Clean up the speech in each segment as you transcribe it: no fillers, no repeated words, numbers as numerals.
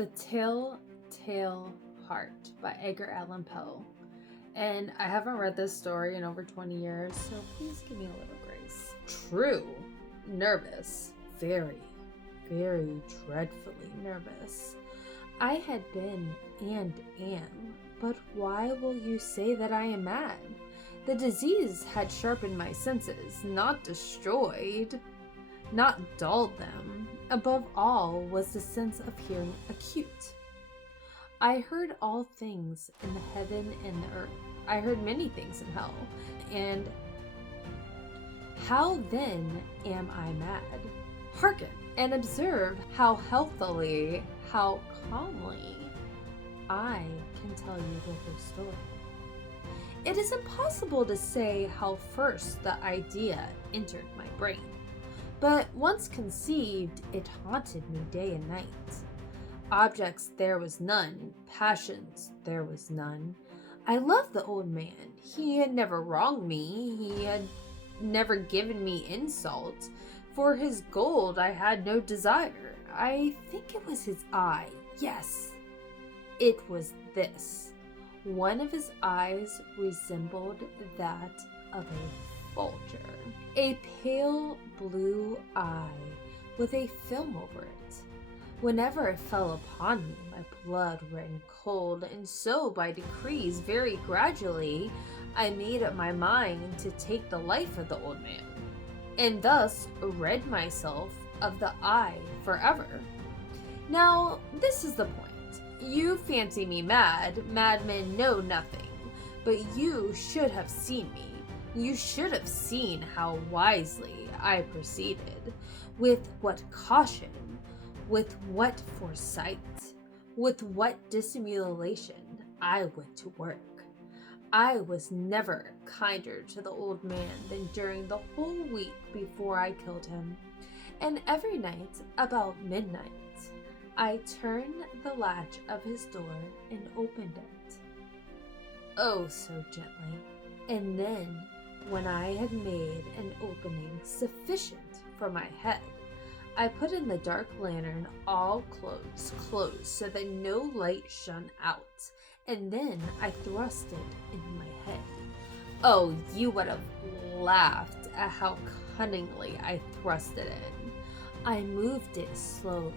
The Telltale Heart by Edgar Allan Poe. And I haven't read this story in over 20 years, so please give me a little grace. True. Nervous. Very, very dreadfully nervous. I had been and am, but why will you say that I am mad? The disease had sharpened my senses, not destroyed, not dulled them. Above all was the sense of hearing acute. I heard all things in the heaven and the earth. I heard many things in hell. And how then am I mad? Hearken and observe how healthily, how calmly I can tell you the whole story. It is impossible to say how first the idea entered my brain. But once conceived, it haunted me day and night. Objects there was none, passions there was none. I loved the old man. He had never wronged me. He had never given me insult. For his gold I had no desire. I think it was his eye. Yes, it was this. One of his eyes resembled that of a vulture. A pale blue eye with a film over it. Whenever it fell upon me, my blood ran cold, and so by degrees, very gradually, I made up my mind to take the life of the old man, and thus rid myself of the eye forever. Now, this is the point. You fancy me mad. Madmen know nothing, but you should have seen me. You should have seen how wisely I proceeded, with what caution, with what foresight, with what dissimulation I went to work. I was never kinder to the old man than during the whole week before I killed him, and every night about midnight I turned the latch of his door and opened it. Oh, so gently. And then, when I had made an opening sufficient for my head, I put in the dark lantern all closed so that no light shone out, and then I thrust it into my head. Oh, you would have laughed at how cunningly I thrust it in. I moved it slowly,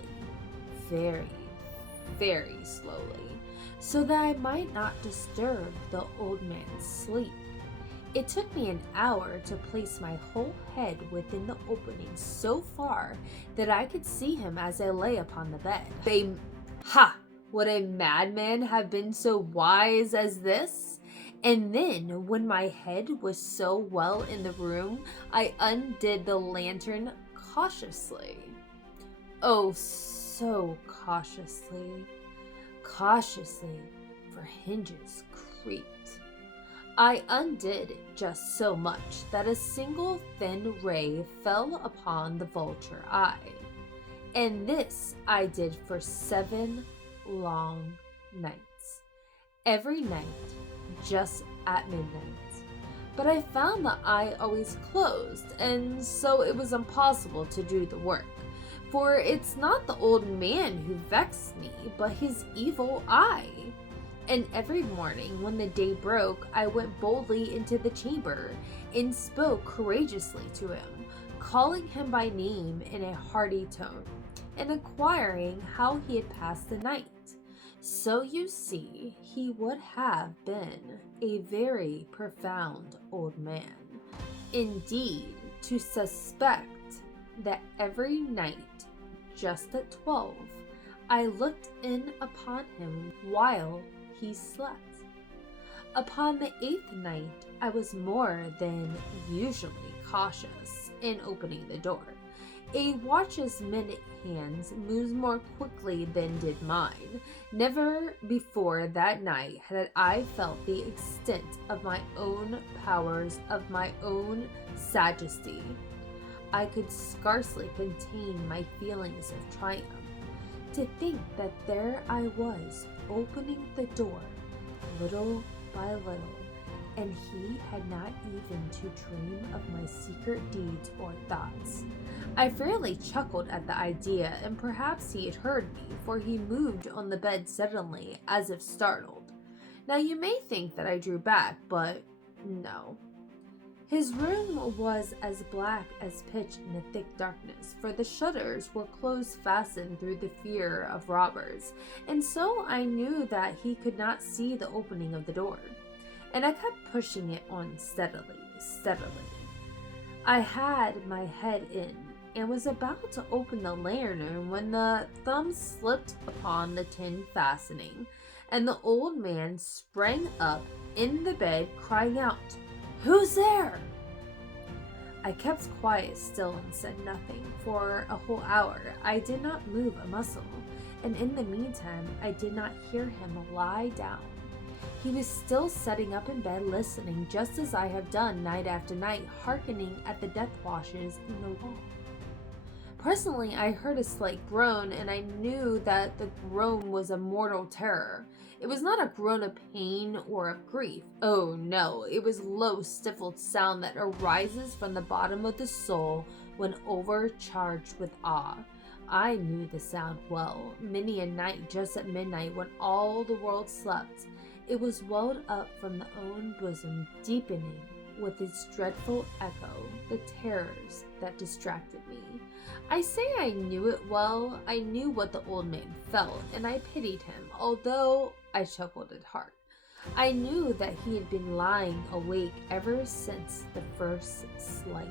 very, very slowly, so that I might not disturb the old man's sleep. It took me an hour to place my whole head within the opening so far that I could see him as I lay upon the bed. Would a madman have been so wise as this? And then, when my head was so well in the room, I undid the lantern cautiously. Oh, so cautiously. Cautiously, for hinges creaked. I undid just so much that a single thin ray fell upon the vulture eye, and this I did for 7 long nights, every night just at midnight. But I found the eye always closed, and so it was impossible to do the work, for it's not the old man who vexed me, but his evil eye. And every morning when the day broke, I went boldly into the chamber and spoke courageously to him, calling him by name in a hearty tone, and inquiring how he had passed the night. So you see, he would have been a very profound old man. Indeed, to suspect that every night, just at 12, I looked in upon him while he slept. Upon the 8th night, I was more than usually cautious in opening the door. A watch's minute hands moves more quickly than did mine. Never before that night had I felt the extent of my own powers, of my own sagacity. I could scarcely contain my feelings of triumph. To think that there I was, opening the door, little by little, and he had not even to dream of my secret deeds or thoughts. I fairly chuckled at the idea, and perhaps he had heard me, for he moved on the bed suddenly, as if startled. Now you may think that I drew back, but no. His room was as black as pitch in the thick darkness, for the shutters were close fastened through the fear of robbers, and so I knew that he could not see the opening of the door. And I kept pushing it on steadily. I had my head in, and was about to open the lantern when the thumb slipped upon the tin fastening, and the old man sprang up in the bed, crying out, "Who's there?" I kept quiet still and said nothing. For a whole hour I did not move a muscle, and in the meantime I did not hear him lie down. He was still sitting up in bed listening, just as I have done night after night, hearkening at the death washes in the wall. Presently I heard a slight groan, and I knew that the groan was a mortal terror. It was not a groan of pain or of grief. Oh no, it was low, stifled sound that arises from the bottom of the soul when overcharged with awe. I knew the sound well. Many a night, just at midnight, when all the world slept, it was welled up from the own bosom, deepening with its dreadful echo the terrors that distracted me. I say I knew it well. I knew what the old man felt, and I pitied him, although I chuckled at heart. I knew that he had been lying awake ever since the first slight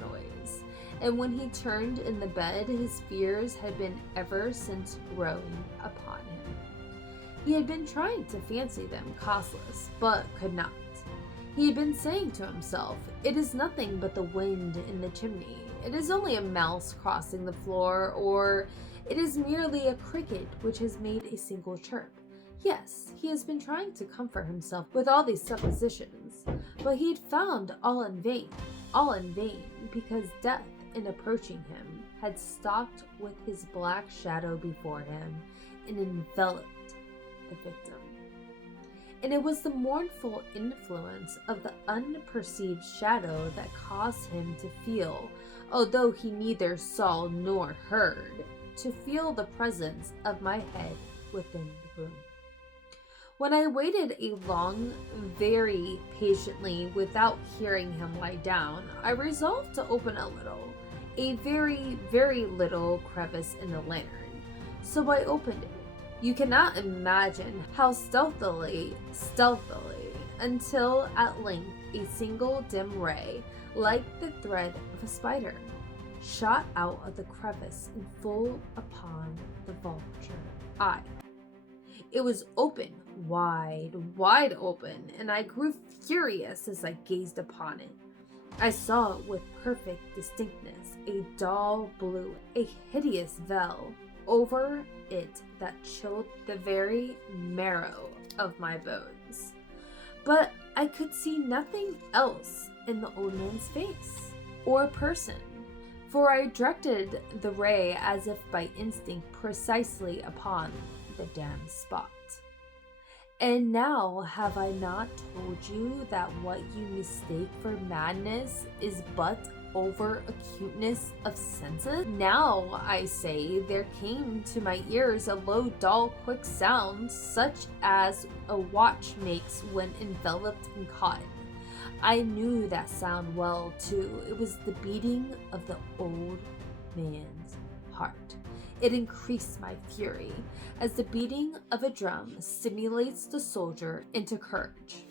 noise, and when he turned in the bed, his fears had been ever since growing upon him. He had been trying to fancy them causeless, but could not. He had been saying to himself, "It is nothing but the wind in the chimney. It is only a mouse crossing the floor, or it is merely a cricket which has made a single chirp." Yes, he has been trying to comfort himself with all these suppositions, but he had found all in vain, because death, in approaching him, had stalked with his black shadow before him and enveloped the victim. And it was the mournful influence of the unperceived shadow that caused him to feel, although he neither saw nor heard, to feel the presence of my head within the room. When I waited a long, very patiently, without hearing him lie down, I resolved to open a very, very little crevice in the lantern. So I opened it. You cannot imagine how stealthily, until at length a single dim ray, like the thread of a spider, shot out of the crevice and full upon the vulture eye. It was open, wide open, and I grew furious as I gazed upon it. I saw with perfect distinctness a dull blue, a hideous veil over it that chilled the very marrow of my bones. But I could see nothing else in the old man's face or person, for I directed the ray as if by instinct precisely upon the damned spot. And now have I not told you that what you mistake for madness is but over acuteness of senses? Now, I say, there came to my ears a low, dull, quick sound, such as a watch makes when enveloped in cotton. I knew that sound well, too. It was the beating of the old man's heart. It increased my fury, as the beating of a drum stimulates the soldier into courage.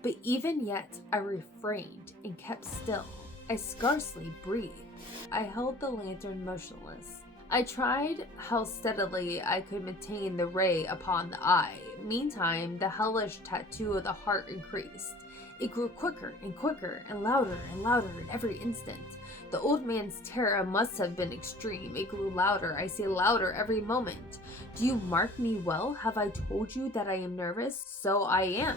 But even yet I refrained and kept still. I scarcely breathed. I held the lantern motionless. I tried how steadily I could maintain the ray upon the eye. Meantime, the hellish tattoo of the heart increased. It grew quicker and louder in every instant. The old man's terror must have been extreme. It grew louder, I say louder, every moment. Do you mark me well? Have I told you that I am nervous? So I am.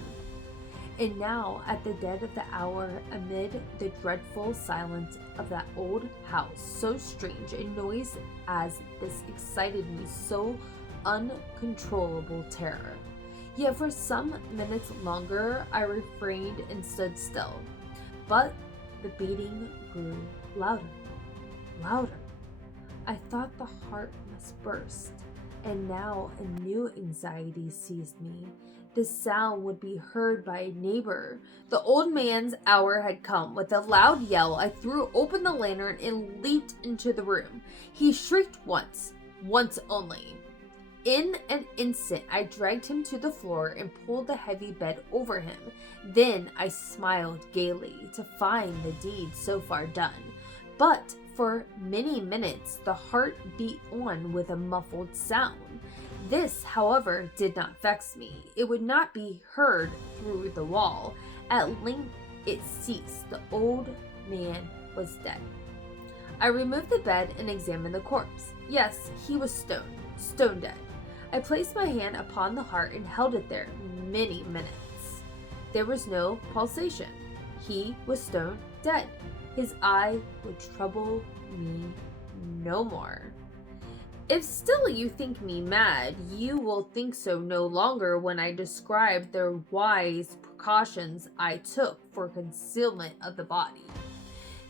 And now, at the dead of the hour, amid the dreadful silence of that old house, so strange a noise as this excited me so uncontrollable terror. Yet for some minutes longer, I refrained and stood still. But the beating grew louder, louder. I thought the heart must burst, and now a new anxiety seized me. The sound would be heard by a neighbor. The old man's hour had come. With a loud yell, I threw open the lantern and leaped into the room. He shrieked once only. In an instant, I dragged him to the floor and pulled the heavy bed over him. Then I smiled gaily to find the deed so far done. But for many minutes, the heart beat on with a muffled sound. This, however, did not vex me. It would not be heard through the wall. At length it ceased. The old man was dead. I removed the bed and examined the corpse. Yes, he was stone dead. I placed my hand upon the heart and held it there many minutes. There was no pulsation. He was stone dead. His eye would trouble me no more. If still you think me mad, you will think so no longer when I describe the wise precautions I took for concealment of the body.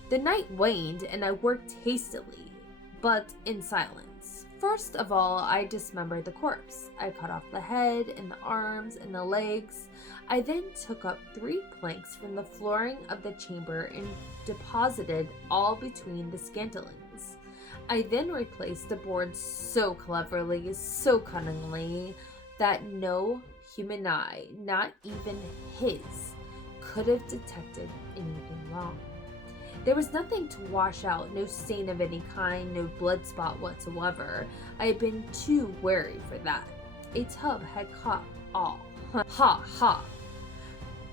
The night waned and I worked hastily, but in silence. First of all, I dismembered the corpse. I cut off the head and the arms and the legs. I then took up 3 planks from the flooring of the chamber and deposited all between the scantlings. I then replaced the boards so cleverly, so cunningly, that no human eye, not even his, could have detected anything wrong. There was nothing to wash out, no stain of any kind, no blood spot whatsoever. I had been too wary for that. A tub had caught all. Ha ha.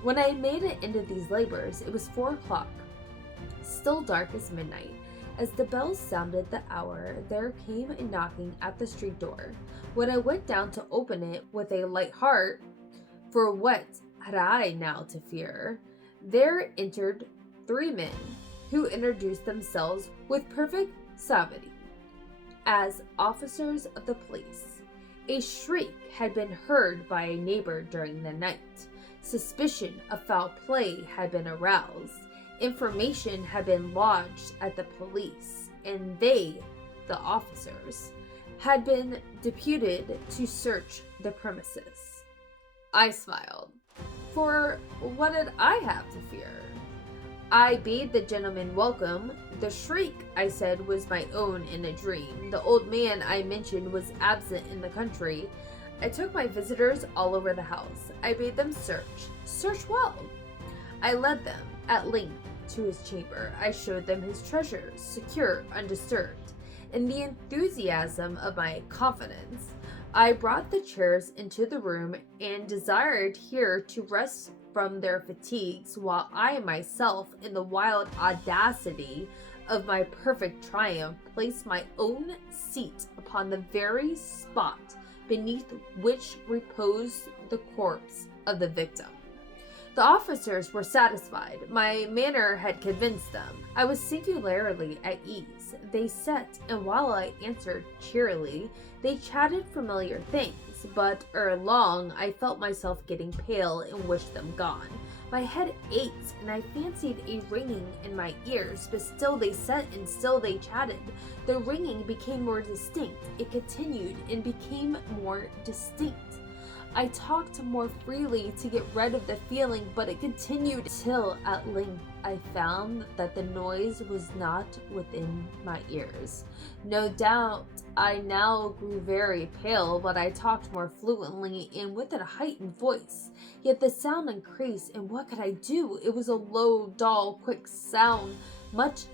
When I had made it into these labors, it was 4 o'clock, still dark as midnight. As the bells sounded the hour, there came a knocking at the street door. When I went down to open it with a light heart, for what had I now to fear, there entered 3 men, who introduced themselves with perfect suavity as officers of the police. A shriek had been heard by a neighbor during the night. Suspicion of foul play had been aroused. Information had been lodged at the police, and they, the officers, had been deputed to search the premises. I smiled, for what did I have to fear? I bade the gentleman welcome. The shriek, I said, was my own in a dream. The old man I mentioned was absent in the country. I took my visitors all over the house. I bade them search well. I led them, at length, to his chamber. I showed them his treasures, secure, undisturbed. In the enthusiasm of my confidence, I brought the chairs into the room and desired here to rest from their fatigues, while I myself, in the wild audacity of my perfect triumph, placed my own seat upon the very spot beneath which reposed the corpse of the victim. The officers were satisfied. My manner had convinced them. I was singularly at ease. They sat, and while I answered cheerily, they chatted familiar things. But ere long, I felt myself getting pale and wished them gone. My head ached, and I fancied a ringing in my ears, but still they sat and still they chatted. The ringing became more distinct. It continued and became more distinct. I talked more freely to get rid of the feeling, but it continued till at length I found that the noise was not within my ears. No doubt I now grew very pale, but I talked more fluently and with a heightened voice. Yet the sound increased, and what could I do? It was a low, dull, quick sound, much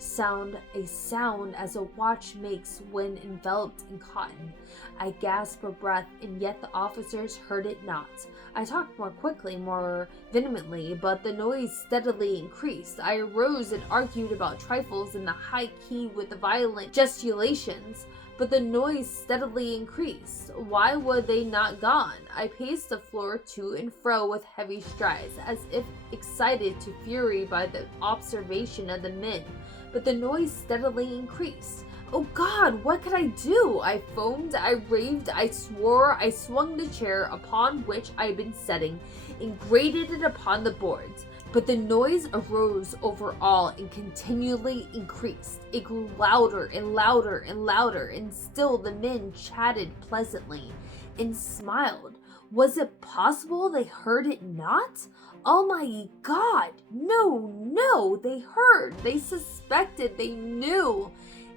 a sound as a watch makes when enveloped in cotton. I gasped for breath, and yet the officers heard it not. I talked more quickly, more vehemently, but the noise steadily increased. I arose and argued about trifles in the high key with the violent gesticulations, but the noise steadily increased. Why were they not gone? I paced the floor to and fro with heavy strides, as if excited to fury by the observation of the men, but the noise steadily increased. Oh God, what could I do? I foamed, I raved, I swore, I swung the chair upon which I had been sitting and grated it upon the boards. But the noise arose over all and continually increased. It grew louder and louder and louder, and still the men chatted pleasantly and smiled. Was it possible they heard it not? Almighty God! No, they heard, they suspected, they knew.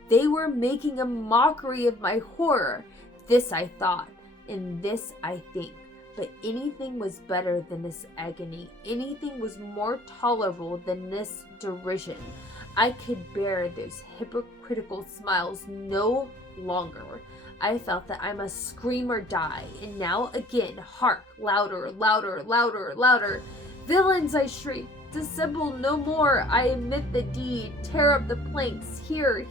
They were making a mockery of my horror. This I thought, and this I think. But anything was better than this agony. Anything was more tolerable than this derision. I could bear those hypocritical smiles no longer. I felt that I must scream or die. And now again, hark, louder, louder, louder, louder. Villains, I shrieked. Dissemble no more. I admit the deed. Tear up the planks. Here.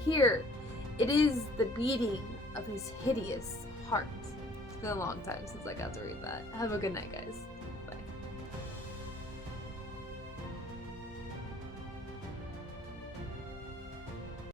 It is the beating of his hideous heart. It's been a long time since I got to read that. Have a good night, guys.